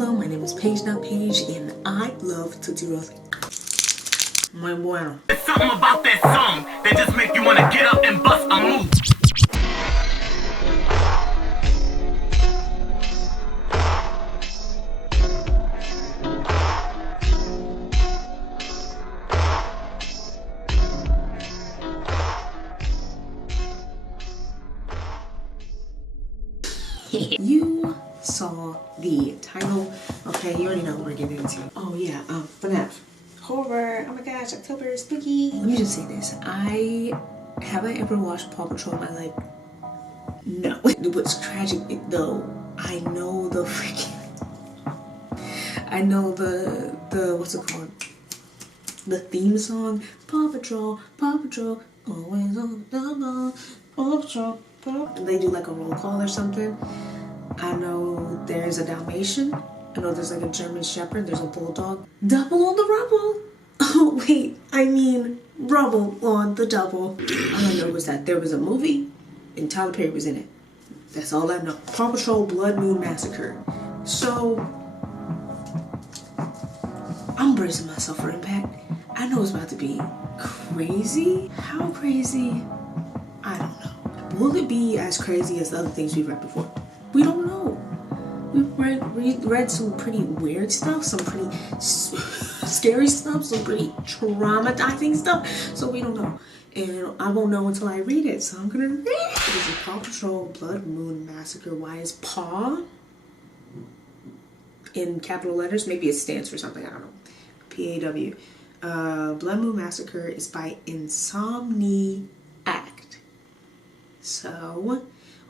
Hello, my name is Paige, not Paige, and I love Tootsie Rolls. Muy bueno. There's something about that song that just make you wanna get up and bust a move. You saw the title. Okay, you already know what we're getting into. Oh yeah, FNAF. Horror. Oh my gosh, October, spooky. Let me just say this. Have I ever watched Paw Patrol in my life? No. What's tragic though, I know the what's it called? The theme song. Paw Patrol, always on the ball. Paw Patrol. They do like a roll call or something. I know there's a Dalmatian. I know there's like a German Shepherd. There's a Bulldog. Double on the rubble. Oh wait, I mean rubble on the double. All I know was that there was a movie and Tyler Perry was in it. That's all I know. Paw Patrol Blood Moon Massacre. So I'm bracing myself for impact. I know it's about to be crazy. How crazy? I don't know. Will it be as crazy as the other things we've read before? We don't know. We've read some pretty weird stuff, some pretty scary stuff, some pretty traumatizing stuff, so we don't know. And I won't know until I read it, so I'm gonna read it. It is a Paw Patrol Blood Moon Massacre. Why is Paw in capital letters? Maybe it stands for something, I don't know. P-A-W. Blood Moon Massacre is by Insomniact. So,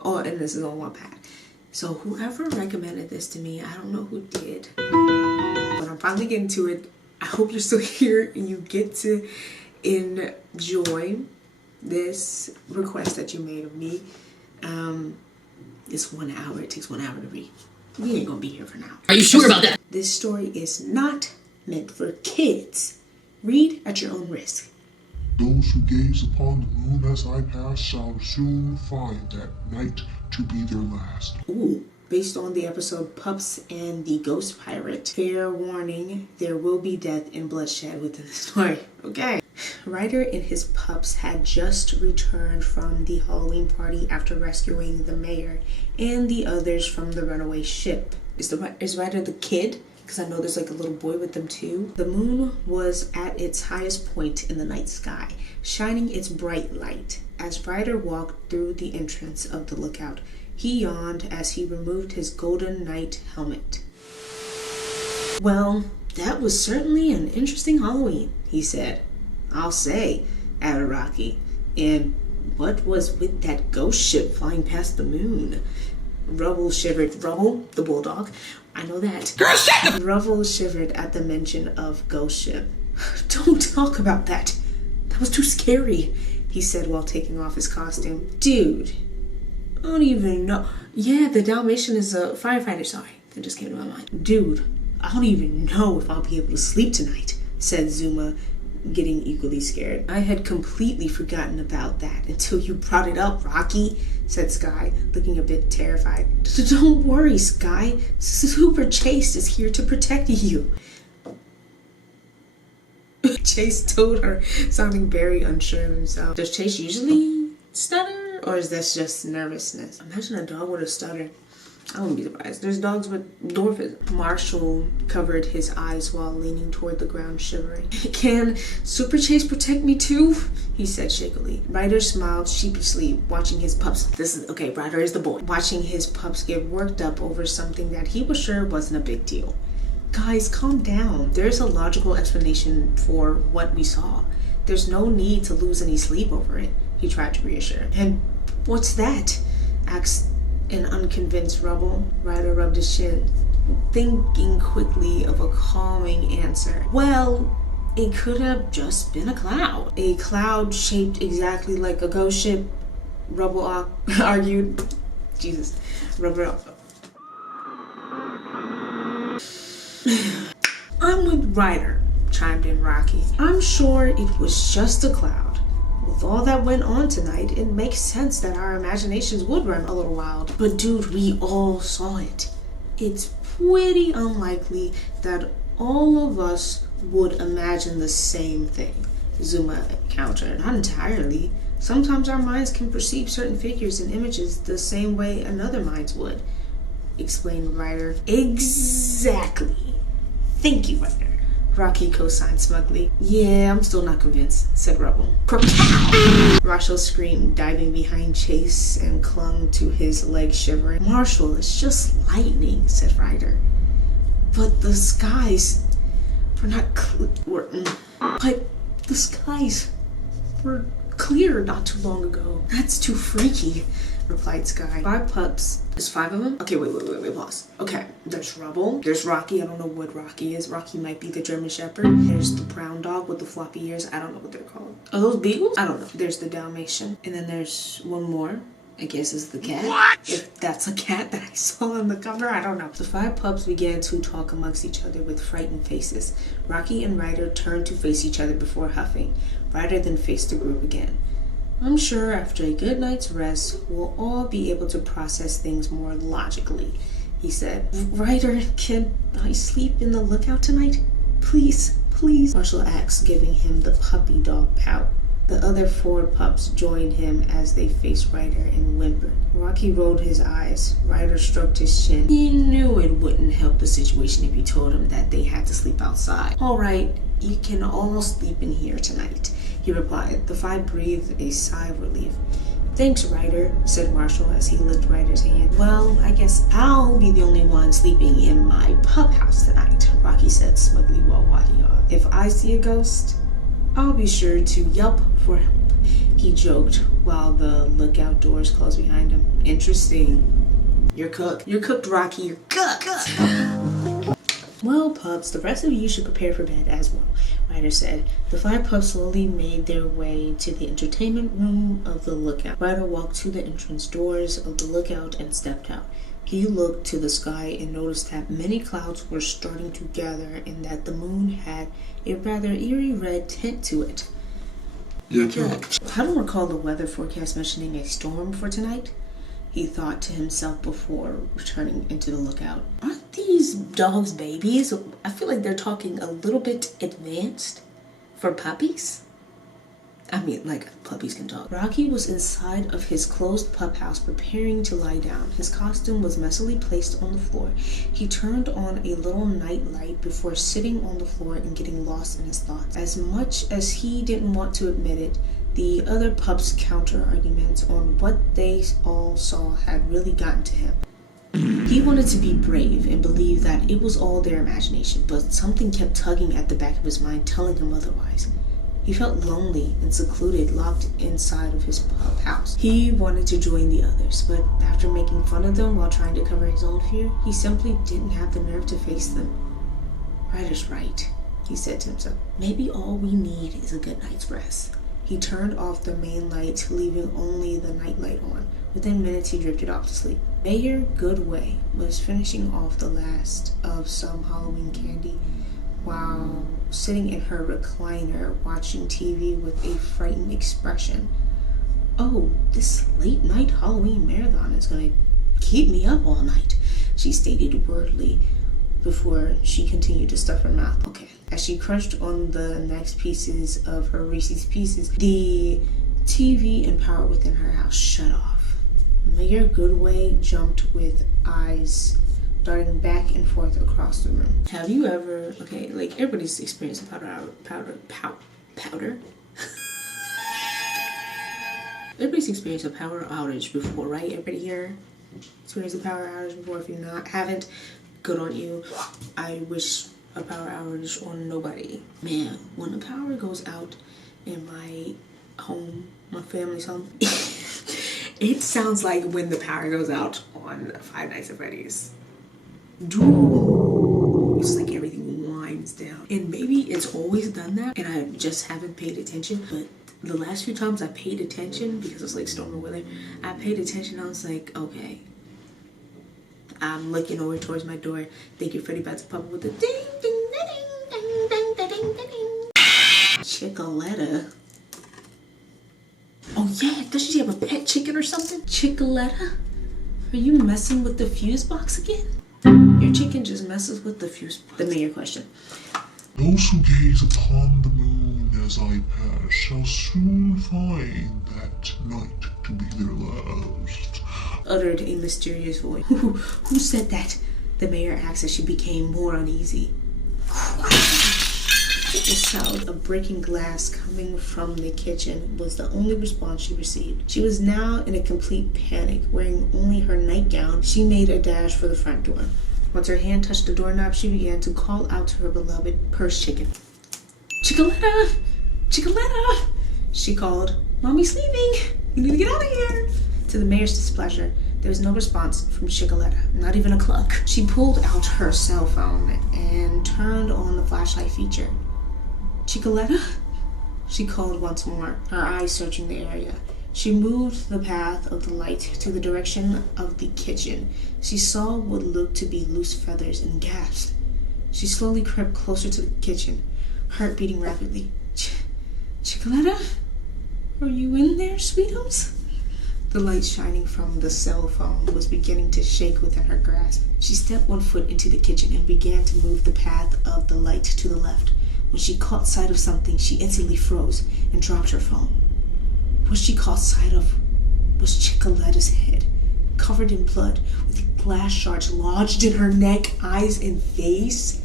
and this is on one pack. So whoever recommended this to me, I don't know who did, but I'm finally getting to it. I hope you're still here and you get to enjoy this request that you made of me. It's 1 hour. It takes 1 hour to read. We ain't gonna be here for now. Are you sure about that? This story is not meant for kids. Read at your own risk. Those who gaze upon the moon as I pass shall soon find that night to be their last. Ooh, based on the episode Pups and the Ghost Pirate. Fair warning, there will be death and bloodshed within the story. Okay. Ryder and his pups had just returned from the Halloween party after rescuing the mayor and the others from the runaway ship. Is Ryder the kid? Because I know there's like a little boy with them too. The moon was at its highest point in the night sky, shining its bright light. As Ryder walked through the entrance of the lookout, he yawned as he removed his golden knight helmet. Well, that was certainly an interesting Halloween, he said. I'll say, added Rocky. And what was with that ghost ship flying past the moon? Rubble shivered. Rubble, the bulldog. I know that. Girl, shut up! Rubble shivered at the mention of ghost ship. Don't talk about that. That was too scary, he said while taking off his costume. Dude, I don't even know. Yeah, the Dalmatian is a firefighter. Sorry, that just came to my mind. Dude, I don't even know if I'll be able to sleep tonight, said Zuma, getting equally scared. I had completely forgotten about that until you brought it up, Rocky, said Sky, looking a bit terrified. Don't worry, Sky. Super Chase is here to protect you. Chase told her, sounding very unsure of himself. Does Chase usually stutter, or is this just nervousness? Imagine a dog with a stutter. I wouldn't be surprised. There's dogs with dwarfism. Marshall covered his eyes while leaning toward the ground, shivering. Can Super Chase protect me too? He said shakily. Ryder smiled sheepishly, watching his pups. Ryder is the boy. Watching his pups get worked up over something that he was sure wasn't a big deal. Guys, calm down. There's a logical explanation for what we saw. There's no need to lose any sleep over it, he tried to reassure. And what's that? Asked an unconvinced Rubble. Ryder rubbed his chin, thinking quickly of a calming answer. Well, it could have just been a cloud. A cloud shaped exactly like a ghost ship, Rubble argued. Jesus. Rubble. I'm with Ryder, chimed in Rocky. I'm sure it was just a cloud. With all that went on tonight, it makes sense that our imaginations would run a little wild. But dude, we all saw it. It's pretty unlikely that all of us would imagine the same thing, Zuma countered. Not entirely. Sometimes our minds can perceive certain figures and images the same way another minds would, explained Ryder. Exactly. Thank you, Ryder. Rocky co-signed smugly. Yeah, I'm still not convinced, said Rubble. Marshall screamed, diving behind Chase and clung to his leg, shivering. Marshall, it's just lightning, said Ryder. But the skies were not but the skies were clear not too long ago. That's too freaky, replied Sky. 5 pups. There's 5 of them? Okay, wait, pause. Okay, there's Rubble. There's Rocky. I don't know what Rocky is. Rocky might be the German Shepherd. There's the brown dog with the floppy ears. I don't know what they're called. Are those beagles? I don't know. There's the Dalmatian. And then there's one more. I guess is the cat. What? If that's a cat that I saw on the cover, I don't know. The 5 pups began to talk amongst each other with frightened faces. Rocky and Ryder turned to face each other before huffing. Ryder then faced the group again. I'm sure after a good night's rest, we'll all be able to process things more logically, he said. Ryder, can I sleep in the lookout tonight? Please, Marshall asked, giving him the puppy dog pout. The other 4 pups joined him as they faced Ryder and whimpered. Rocky rolled his eyes. Ryder stroked his chin. He knew it wouldn't help the situation if you told him that they had to sleep outside. All right, you can all sleep in here tonight, he replied. The 5 breathed a sigh of relief. Thanks, Ryder, said Marshall as he licked Ryder's hand. Well, I guess I'll be the only one sleeping in my pup house tonight, Rocky said smugly while walking off. If I see a ghost, I'll be sure to yelp for help, he joked while the lookout doors closed behind him. Interesting. You're cooked. You're cooked, Rocky. You're cooked. Well, pups, the rest of you should prepare for bed as well, Ryder said. The 5 pups slowly made their way to the entertainment room of the lookout. Ryder walked to the entrance doors of the lookout and stepped out. He looked to the sky and noticed that many clouds were starting to gather and that the moon had a rather eerie red tint to it. I don't recall the weather forecast mentioning a storm for tonight, he thought to himself before returning into the lookout. Aren't these dogs babies? I feel like they're talking a little bit advanced for puppies. I mean, like, puppies can talk. Rocky was inside of his closed pup house preparing to lie down. His costume was messily placed on the floor. He turned on a little night light before sitting on the floor and getting lost in his thoughts. As much as he didn't want to admit it, the other pups' counter-arguments on what they all saw had really gotten to him. He wanted to be brave and believe that it was all their imagination, but something kept tugging at the back of his mind, telling him otherwise. He felt lonely and secluded, locked inside of his pup house. He wanted to join the others, but after making fun of them while trying to cover his own fear, he simply didn't have the nerve to face them. Ryder's right, he said to himself. Maybe all we need is a good night's rest. He turned off the main light, leaving only the night light on. Within minutes, he drifted off to sleep. Mayor Goodway was finishing off the last of some Halloween candy while sitting in her recliner watching TV with a frightened expression. Oh, this late night Halloween marathon is gonna keep me up all night, she stated wordly before she continued to stuff her mouth. Okay. As she crunched on the next pieces of her Reese's Pieces, the TV and power within her house shut off. Mayor Goodway jumped with eyes darting back and forth across the room. Have you ever, like everybody's experienced a powder? Everybody's experienced a power outage before, right? Everybody here experienced a power outage before? If you haven't, good on you. I wish a power outage on nobody. Man, when the power goes out in my home, my family's home, it sounds like when the power goes out on Five Nights at Freddy's. It's like everything winds down. And maybe it's always done that and I just haven't paid attention, but the last few times I paid attention, because it's like stormy weather, I paid attention. I was like, okay, I'm looking over towards my door. Thank you, Freddy, about to pop up with the ding, ding, ding, ding, ding, ding, ding, ding. Chicoletta. Oh yeah, does she have a pet chicken or something? Chicoletta? Are you messing with the fuse box again? You're Your chicken just messes with the fuse. The mayor question. Those who gaze upon the moon as I pass shall soon find that night to be their last, uttered a mysterious voice. Who said that? The mayor asked as she became more uneasy. The sound of breaking glass coming from the kitchen was the only response she received. She was now in a complete panic. Wearing only her nightgown, she made a dash for the front door. Once her hand touched the doorknob, she began to call out to her beloved purse chicken. Chicoletta! Chicoletta! She called. Mommy's leaving! You need to get out of here! To the mayor's displeasure, there was no response from Chicoletta, not even a cluck. She pulled out her cell phone and turned on the flashlight feature. Chicoletta? She called once more, her eyes searching the area. She moved the path of the light to the direction of the kitchen. She saw what looked to be loose feathers and gasped. She slowly crept closer to the kitchen, heart beating rapidly. Chicoletta? Are you in there, sweetums? The light shining from the cell phone was beginning to shake within her grasp. She stepped one foot into the kitchen and began to move the path of the light to the left. When she caught sight of something, she instantly froze and dropped her phone. What she caught sight of was Chicoletta's head, covered in blood, with glass shards lodged in her neck, eyes, and face.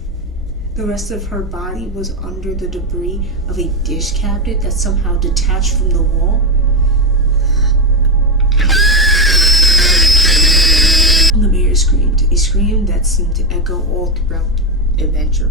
The rest of her body was under the debris of a dish cabinet that somehow detached from the wall. The mayor screamed, a scream that seemed to echo all throughout Adventure.